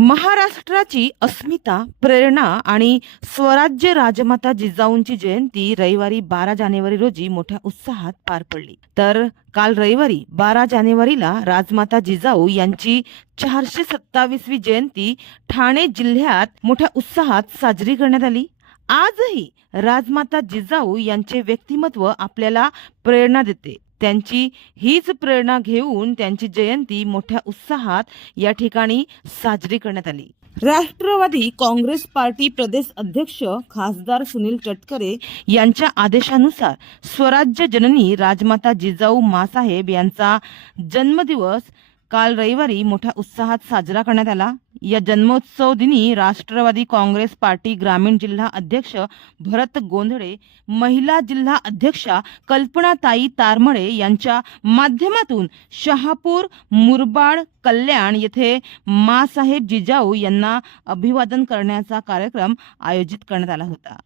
महाराष्ट्राची अस्मिता, प्रेरणा आणि स्वराज्य राजमाता जिजाऊंची जयंती रविवारी 12 जानेवारी रोजी मोठ्या उत्साहात पार पडली. तर काल रविवारी 12 जानेवारीला राजमाता जिजाऊ यांची 427वी जयंती ठाणे जिल्ह्यात मोठ्या उत्साहात साजरी करण्यात आली. आजही राजमाता जिजाऊ यांचे व्यक्तिमत्व आपल्याला प्रेरणा देते. त्यांची हीच प्रेरणा घेऊन त्यांची जयंती मोठ्या उत्साहात या ठिकाणी साजरी करण्यात आली. राष्ट्रवादी काँग्रेस पार्टी प्रदेश अध्यक्ष खासदार सुनील तटकरे यांच्या आदेशानुसार स्वराज्य जननी राजमाता जिजाऊ माँसाहेब यांचा जन्मदिवस काल रविवारी मोठ्या उत्साहात साजरा करण्यात आला. या जन्मोत्सव दिनी राष्ट्रवादी काँग्रेस पार्टी ग्रामीण जिल्हा अध्यक्ष भरत गोंधळे, महिला जिल्हा अध्यक्षा कल्पनाताई तारमळे यांच्या माध्यमातून शहापूर, मुरबाड, कल्याण येथे माँसाहेब जिजाऊ यांना अभिवादन करण्याचा कार्यक्रम आयोजित करण्यात आला होता.